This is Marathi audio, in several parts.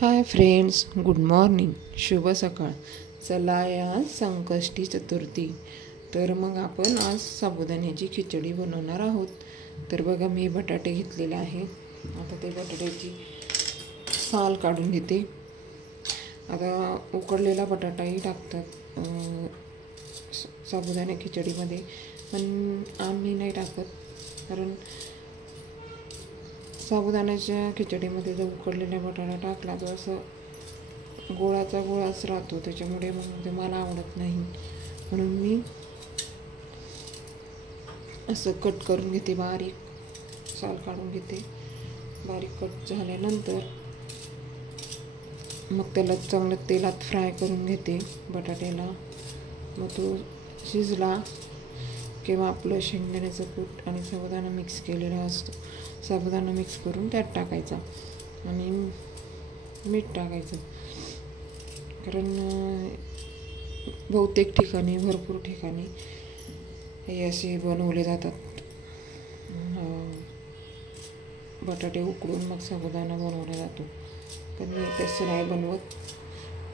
हाय फ्रेंड्स, गुड मॉर्निंग, शुभ सकाळ. चला आज संकष्टी चतुर्थी. तर मग आपण आज साबुदाण्याची खिचडी बनवणार आहोत. तर बघा, मी बटाटे घेतलेले आहे. आता ते बटाट्याची साल काढून घेते. आता उकडलेला बटाटाही टाकतात साबुदाणा खिचडीमध्ये, पण आम्ही नाही टाकत, कारण साबुदाण्याच्या खिचडीमध्ये जर उकडलेला बटाटा टाकला तर असं गोळाच राहतो, त्याच्यामुळे मग ते मला आवडत नाही. म्हणून मी असं कट करून घेते, बारीक साल काढून घेते. बारीक कट झाल्यानंतर मग त्याला चांगलं तेलात फ्राय करून घेते बटाट्याला. मग तो शिजला किंवा आपलं शेंगदाण्याचं कूट आणि साबुदाणा मिक्स केलेला असतो. साबुदाणा मिक्स करून त्यात टाकायचा आणि मीठ टाकायचं, कारण बहुतेक ठिकाणी, भरपूर ठिकाणी हे असे बनवले जातात. बटाटे उकडून मग साबुदाणा बनवला जातो, पण मी तसं नाही बनवत.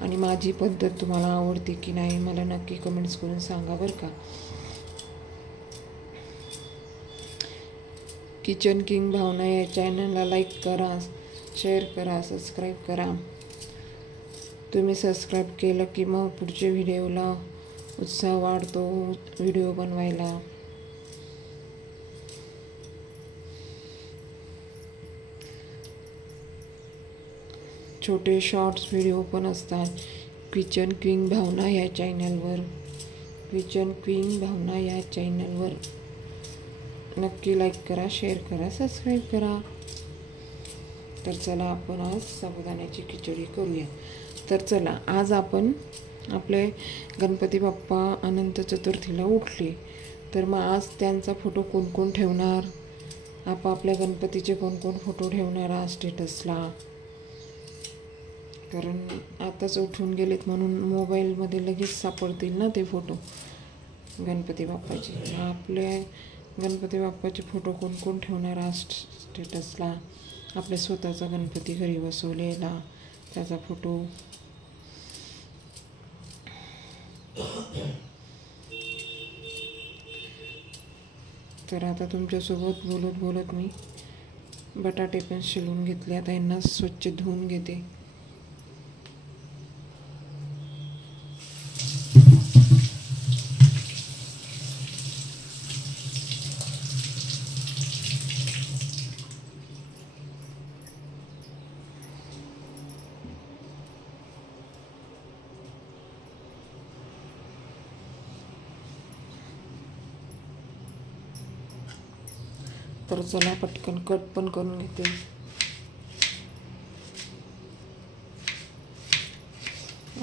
आणि माझी पद्धत तुम्हाला आवडते की नाही मला नक्की कमेंट्स करून सांगा बरं का. किचन किंग भावना या चॅनलला लाईक करा, शेअर करा, सबस्क्राईब करा. तुम्ही सबस्क्राईब केलं की मग पुढच्या व्हिडिओला उत्साह वाढतो व्हिडिओ बनवायला. छोटे शॉर्ट्स व्हिडिओ पण असतात किचन क्वीन भावना या चॅनलवर. किचन क्वीन भावना या चॅनलवर नक्की लाईक करा, शेअर करा, सबस्क्राईब करा. तर चला आपण आज साबुदाण्याची खिचडी करूया. तर चला, आज आपण आपले गणपती बाप्पा अनंत चतुर्थीला उठले, तर मग आज त्यांचा फोटो कोण कोण ठेवणार, आपापल्या गणपतीचे कोण कोण फोटो ठेवणार आज स्टेटसला. कारण आताच उठून गेलेत म्हणून मोबाईलमध्ये लगेच सापडतील ना ते फोटो गणपती बाप्पाचे. आपले गणपती बाप्पाचे फोटो कोण कोण ठेवणार आज स्टेटसला. आपल्या स्वतःचा गणपती घरी बसवलेला त्याचा फोटो. तर आता तुमच्यासोबत बोलत बोलत मी बटाटे पण शिलून घेतले. आता यांना स्वच्छ धुवून घेते. तर चला पटकन कट पण करून घेते.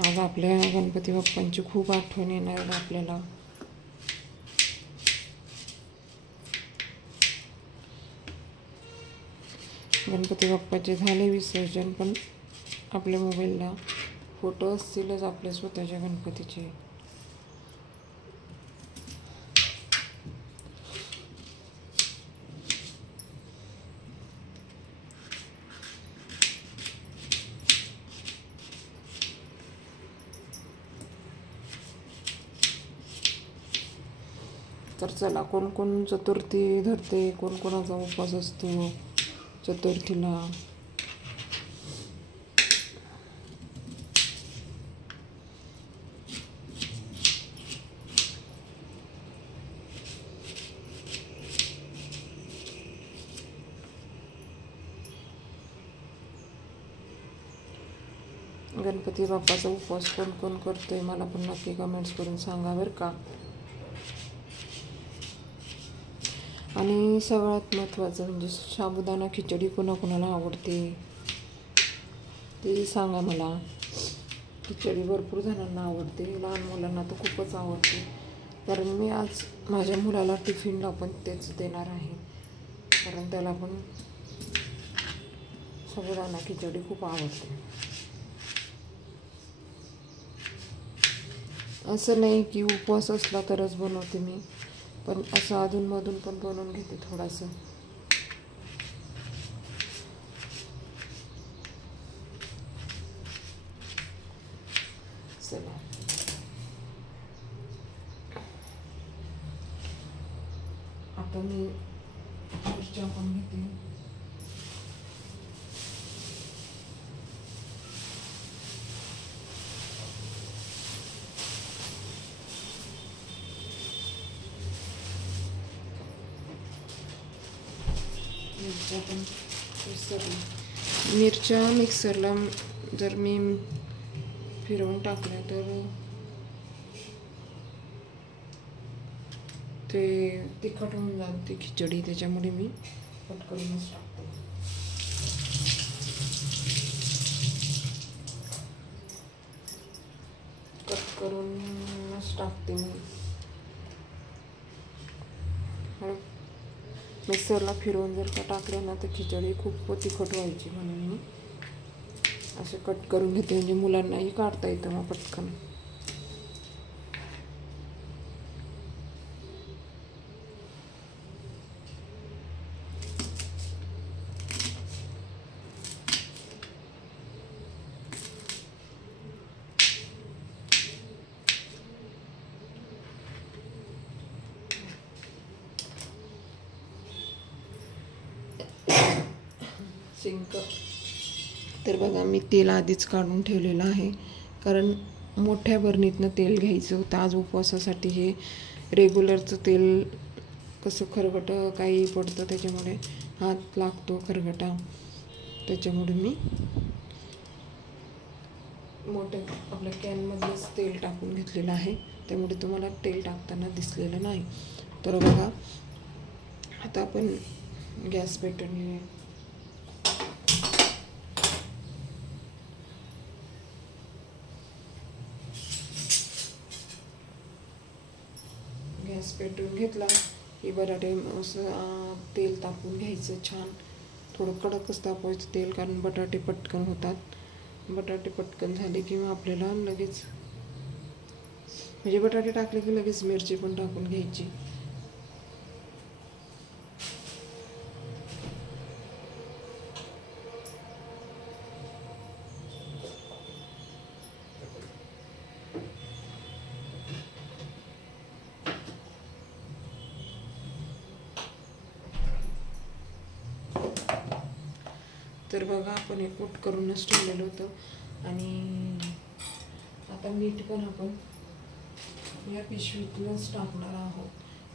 आज आपल्या गणपती बाप्पांची खूप आठवण येणार आहे आपल्याला. गणपती बाप्पाचे झाले विसर्जन, पण आपल्या मोबाईलला फोटो असतीलच आपल्या स्वतःच्या गणपतीचे. तर चला, कोण कोण चतुर्थी धरते, कोण कोणाचा उपवास असतो चतुर्थीला. गणपती बाप्पाचा उपवास कोण कोण करतोय मला पण नक्की कमेंट्स करून सांगा बरं का. आणि सगळ्यात महत्त्वाचं म्हणजे साबुदाणा खिचडी कोणाकोणाला आवडते ते सांगा मला. खिचडी भरपूर जणांना आवडते, लहान मुलांना तर खूपच आवडते. कारण मी आज माझ्या मुलाला टिफिनला पण तेच देणार आहे, कारण त्याला पण साबुदाणा खिचडी खूप आवडते. असं नाही की उपवास असला तरच बनवते मी, पण असं अधूनमधून पण बनवून घेते थोडंसं. आता मी मिरच्या पण घेते. मिरच्या मिक्सरला जर मी फिरवून टाकल्या तर ते तिखट होऊन जाते खिचडी, त्याच्यामुळे मी कट करूनच टाकते. कट करूनच टाकते मी. मिक्सरला फिरवून जर का टाकलं ना तर खिचडी खूप तिखट व्हायची, म्हणून मी असे कट करून घेते, म्हणजे मुलांनाही काढता येतं मग पटकन. शिंक तर बघा, मी तेल आधीच काढून ठेवलेलं आहे, कारण मोठ्या बरणीतनं तेल घ्यायचं होतं आज उपवासासाठी. हे रेग्युलरचं तेल कसं खरगटं काही पडतं, त्याच्यामुळे हात लागतो खरगटा, त्याच्यामुळे मी मोठ्या आपल्या कॅनमध्येच तेल टाकून घेतलेलं आहे, त्यामुळे तुम्हाला तेल टाकताना दिसलेलं नाही. तर बघा, आता आपण गॅस पेटवून गॅस पेटवून घेतला की बटाटे असं तेल तापवून घ्यायचं छान. थोडं कडकच तापवायचं तेल, कारण बटाटे पटकन होतात. बटाटे पटकन झाले की मग आपल्याला लगेच, म्हणजे बटाटे टाकले की लगेच मिरची पण टाकून घ्यायची. तर बघा, आपण हे कूट करूनच ठेवलेलं होतं. आणि आता मीठ पण आपण या पिशवीतूनच टाकणार आहोत,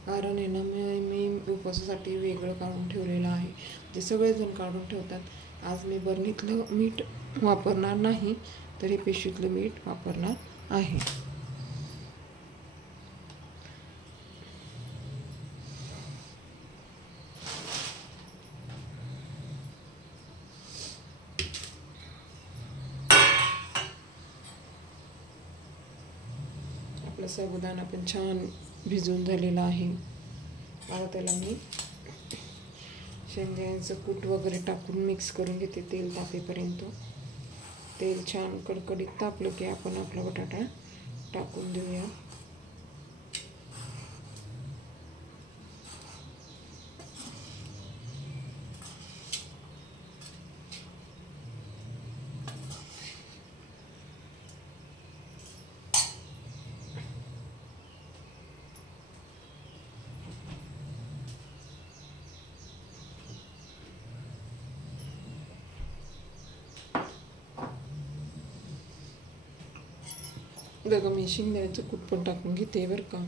कारण आहे ना मी उपवासासाठी वेगळं काढून ठेवलेलं आहे. ते सगळेजण काढून ठेवतात. आज मी बरणीतलं मीठ वापरणार नाही, तर हे पिशवीतलं मीठ वापरणार आहे. आपला साबुदाणा पण छान भिजून झालेला आहे. आता त्याला मी शेंगदाण्याचं कूट वगैरे टाकून मिक्स करून घेते तेल तापेपर्यंत. तेल छान कडकडीत तापलं की आपण आपला बटाटा टाकून देऊया. बघा, मी शेंगदाण्याचं कूट पण टाकून घेते बरं का.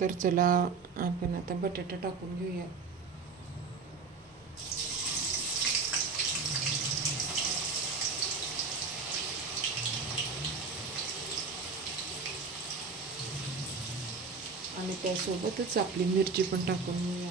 तर चला आपण आता बटाटा टाकून घेऊया. आणि त्यासोबतच आपली मिरची पण टाकून घेऊया.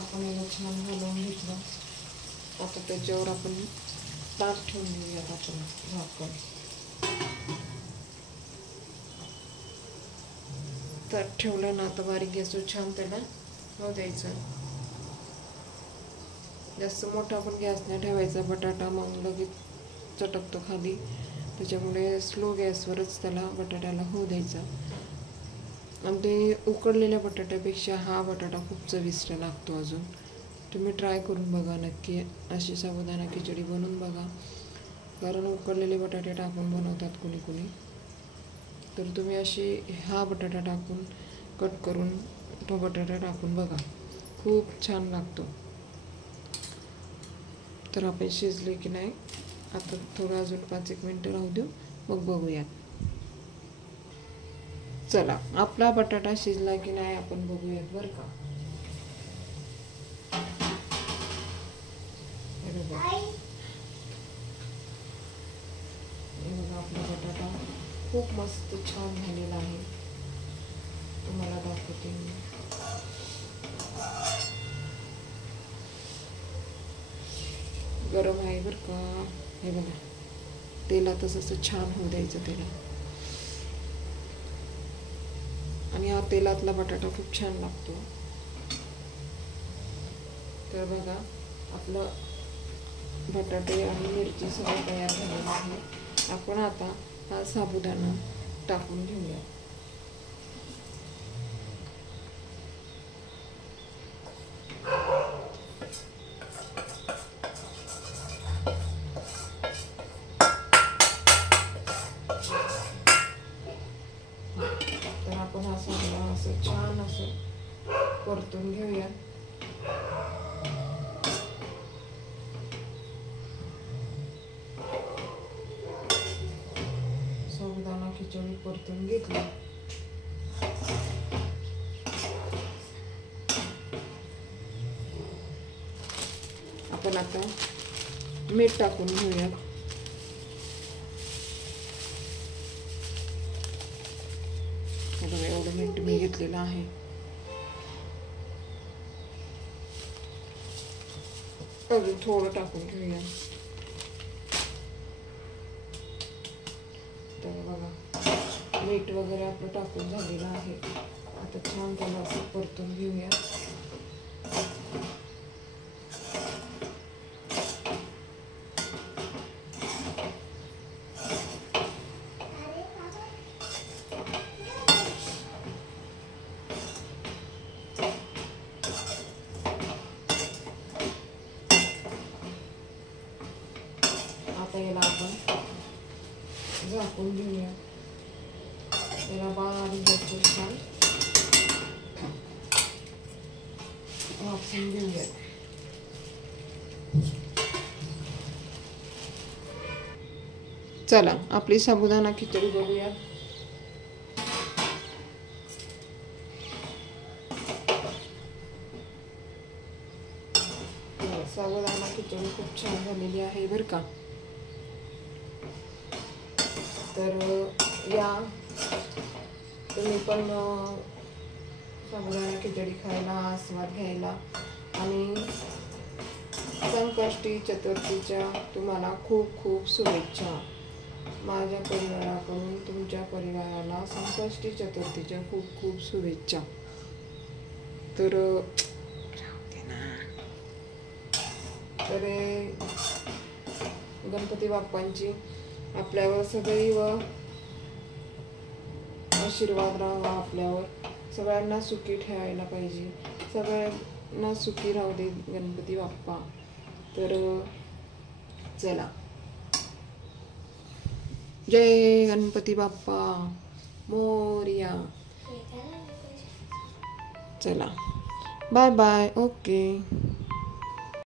आपण याला छान घालून घेतलं. आता त्याच्यावर आपण ताट ठेवून घेऊयात. आपण झाकण ताट ठेवलं ना, आता बारीक गॅसवर छान त्याला होऊ द्यायचं. जास्त मोठा पण गॅस नाही ठेवायचा, बटाटा मग लगेच चटकतो खाली. त्याच्यामुळे स्लो गॅसवरच त्याला बटाट्याला होऊ द्यायचा. आणि ते उकडलेल्या बटाट्यापेक्षा हा बटाटा खूप चविष्ट लागतो. अजून तुम्ही ट्राय करून बघा नक्की, अशी साबुदाणा खिचडी बनवून बघा. कारण उकडलेले बटाटे टाकून बनवतात कुणी कुणी, तर तुम्ही अशी हा बटाटा टाकून कट करून तो बटाटा टाकून बघा, खूप छान लागतो. तर आपण शिजले की नाही, आता थोडं अजून 5-1 मिनटं राहू देऊ, मग बघूयात. चला आपला बटाटा शिजला की नाही आपण बघूयात बरं का. बघा आपला बटाटा खूप मस्त छान झालेला आहे. तुम्हाला दाखवते मी. गरम आहे बरं का. हे बघा, तेलातच असं छान होऊ द्यायचं त्याला. आणि हा तेलातला बटाटा खूप छान लागतो. तर बघा आपलं बटाटे आणि मिरची सगळं तयार झालेलं आहे. आपण आता हा साबुदाणा टाकून घेऊया. तर आपण हा साबुदाणा असं छान असं परतून घेऊया. साबुदाणा खिचडी परतून घेतली. आपण आता मीठ टाकून घेऊया. एवढं मीठ मी घेतलेलं आहे. अजून थोडं टाकून घेऊया. तर बघा मीठ वगैरे आपलं टाकून झालेलं आहे. आता छान त्याला असं परतून घेऊया. आता याला आपण झाकून घेऊया. त्याला बारीक गॅसवर छान वाफवून घेऊया. चला आपली साबुदाणा खिचडी बघूया. साबुदाणा खिचडी खूप छान झालेली आहे बरं का. तर या तुम्ही पण साबुदाणा खिचडी खायला, आस्वाद घ्यायला. आणि संकष्टी चतुर्थीच्या तुम्हाला खूप खूप शुभेच्छा. माझ्या परिवाराकडून तुमच्या परिवाराला संकष्टी चतुर्थीच्या खूप खूप शुभेच्छा. तर गणपती बाप्पांची आपल्यावर सदैव आशीर्वाद राहावा, आपल्यावर सगळ्यांना सुखी ठेवायला पाहिजे, सगळ्यांना सुखी राहू दे गणपती बाप्पा. तर चला, जय गणपती बाप्पा मोरया. चला, बाय बाय. ओके.